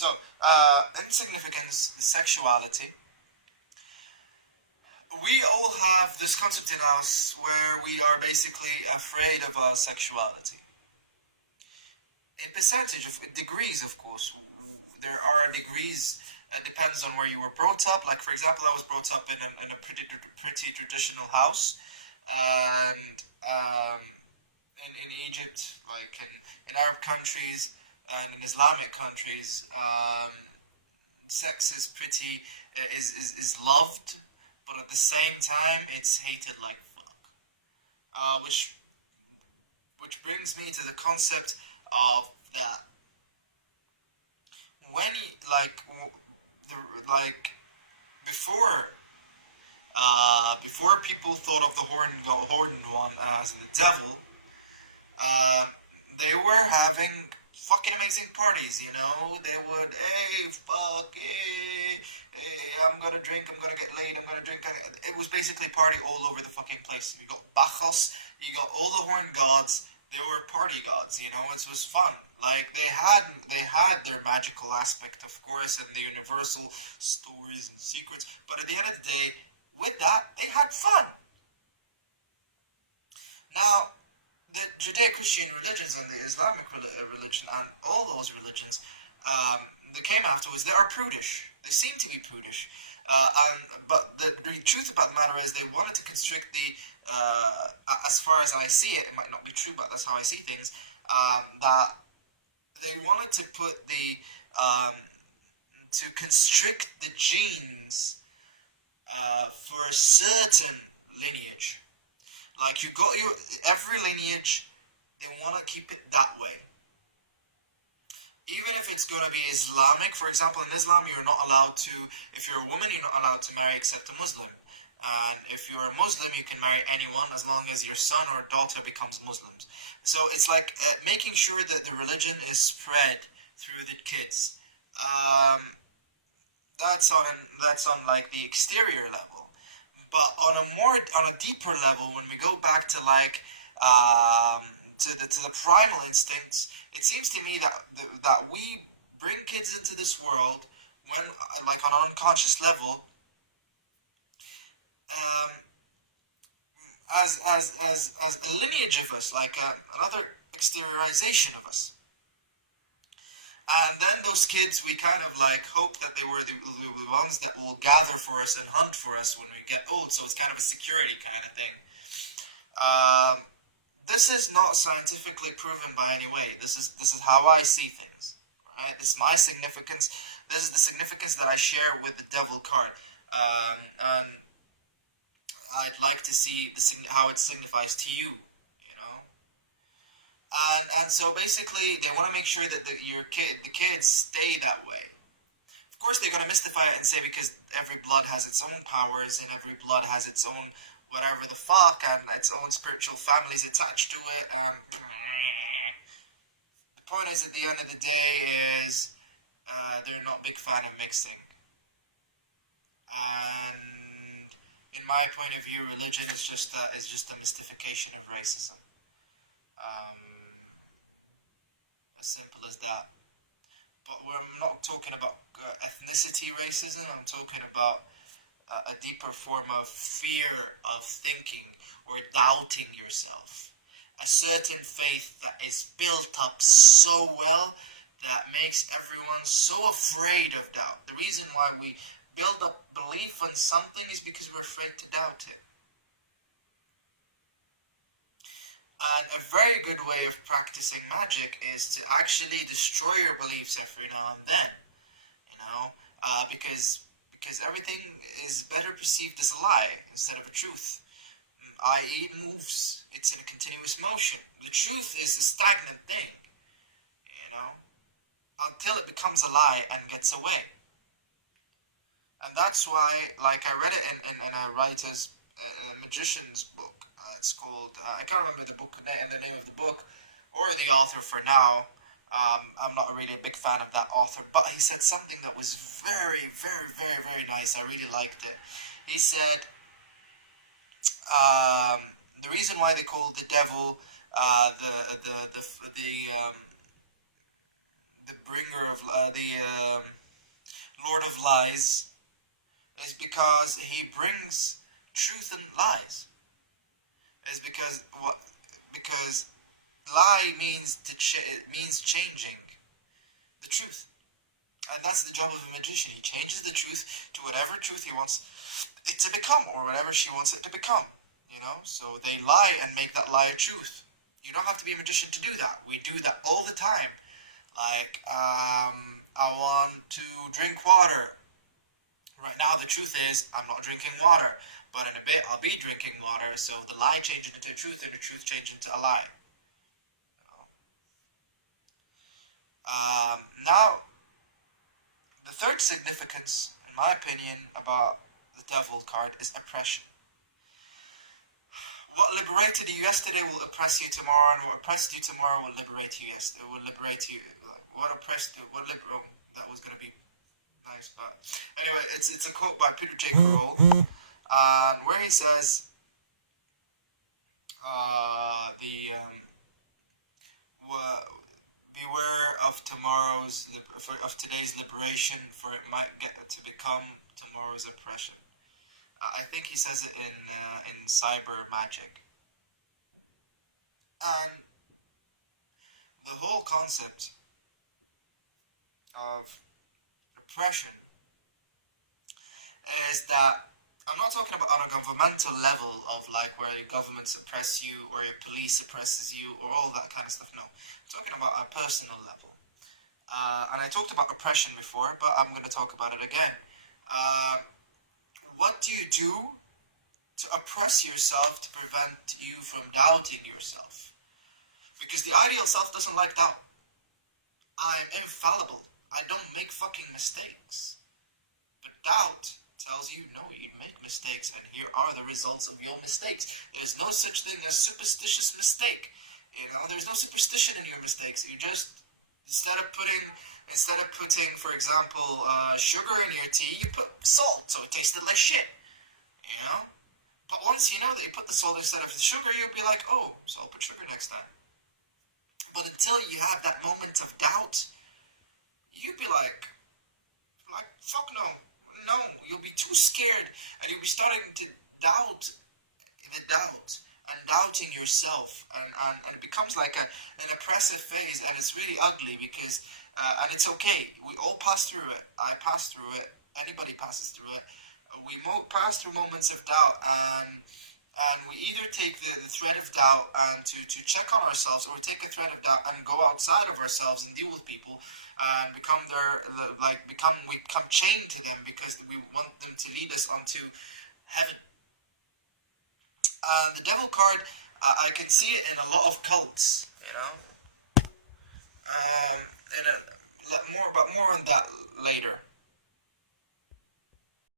So, insignificance, sexuality. We all have this concept in us where we are basically afraid of our sexuality. In percentage of degrees, of course, there are degrees. It depends on where you were brought up. Like, for example, I was brought up in a pretty traditional house, and in Egypt, like in Arab countries and in Islamic countries, sex is pretty is loved, but at the same time, it's hated like fuck. Which brings me to the concept of that when you, the like before before people thought of the horned one as the devil, uh, they were having fucking amazing parties, you know? They would, hey, fuck, hey, I'm gonna drink, I'm gonna get laid, I'm gonna drink. It was basically party all over the fucking place. You got Bacchus, you got all the horn gods, they were party gods, you know? It was fun. Like, they had their magical aspect, of course, and the universal stories and secrets, but at the end of the day, with that, they had fun. Now, the Judeo-Christian religions and the Islamic religion and all those religions that came afterwards, they are prudish. They seem to be prudish. But the truth about the matter is they wanted to constrict as far as I see it might not be true, but that's how I see things, that they wanted to put to constrict the genes for a certain lineage. Like you got every lineage, they want to keep it that way. Even if it's going to be Islamic, for example, in Islam, you're not allowed to. If you're a woman, you're not allowed to marry except a Muslim. And if you're a Muslim, you can marry anyone as long as your son or daughter becomes Muslims. So it's like making sure that the religion is spread through the kids. Um, that's on like the exterior level. But on a deeper level, when we go back to like to the primal instincts, it seems to me that we bring kids into this world when like on an unconscious level, um, as a lineage of us, like another exteriorization of us. And then those kids, we kind of like hope that they were the ones that will gather for us and hunt for us when we get old. So it's kind of a security kind of thing. Um, this is not scientifically proven by any way. This is how I see things. Right? This is my significance. This is the significance that I share with the devil card. And I'd like to see how it signifies to you. You know. And so basically, they want to make sure that the kids stay that way. Of course, they're going to mystify it and say because every blood has its own powers and every blood has its own whatever the fuck and its own spiritual families attached to it. The point is, at the end of the day, is they're not a big fan of mixing. And in my point of view, religion is just a mystification of racism. As simple as that. But I'm not talking about ethnicity racism. I'm talking about a deeper form of fear of thinking or doubting yourself. A certain faith that is built up so well that makes everyone so afraid of doubt. The reason why we build up belief on something is because we're afraid to doubt it. And a very good way of practicing magic is to actually destroy your beliefs every now and then, you know, because everything is better perceived as a lie instead of a truth. I.e., it moves. It's in a continuous motion. The truth is a stagnant thing, you know, until it becomes a lie and gets away. And that's why, like, I read it in a writer's, a magician's book. It's called, I can't remember the book and the name of the book, or the author for now. I'm not really a big fan of that author, but he said something that was very, very, very, very nice. I really liked it. He said, the reason why they call the devil the bringer of Lord of Lies, is because he brings truth and lies. Is because lie means it means changing the truth, and that's the job of a magician. He changes the truth to whatever truth he wants it to become, or whatever she wants it to become. So they lie and make that lie a truth. You don't have to be a magician to do that. We do that all the time. Like, I want to drink water. Right now, the truth is, I'm not drinking water. But in a bit, I'll be drinking water. So the lie changes into a truth, and the truth changes into a lie. Now, the third significance, in my opinion, about the devil card is oppression. What liberated you yesterday will oppress you tomorrow, and what oppressed you tomorrow will liberate you yesterday. Will liberate you. What oppressed you? That was gonna be nice, but anyway, it's a quote by Peter J. Carroll, where he says, beware of today's liberation, for it might get to become tomorrow's oppression. I think he says it in Cyber Magic. And the whole concept of oppression is that I'm not talking about on a governmental level of like where your government suppress you or your police suppresses you or all that kind of stuff. No, I'm talking about a personal level. And I talked about oppression before, but I'm going to talk about it again. What do you do to oppress yourself to prevent you from doubting yourself? Because the ideal self doesn't like doubt. I'm infallible. I don't make fucking mistakes. But doubt tells you, no, you make mistakes, and here are the results of your mistakes. There's no such thing as superstitious mistake. There's no superstition in your mistakes. You just, instead of putting, for example, sugar in your tea, you put salt, so it tasted like shit. But once you know that you put the salt instead of the sugar, you'll be like, oh, so I'll put sugar next time. But until you have that moment of doubt, you'd be like, fuck no. No, you'll be too scared, and you'll be starting to doubt the doubt, and doubting yourself, and it becomes like an oppressive phase, and it's really ugly because, and it's okay, we all pass through it, I pass through it, anybody passes through it, we pass through moments of doubt, and we either take the thread of doubt and to check on ourselves, or take a thread of doubt and go outside of ourselves and deal with people and we become chained to them because we want them to lead us onto heaven. The devil card, I can see it in a lot of cults, but more on that later.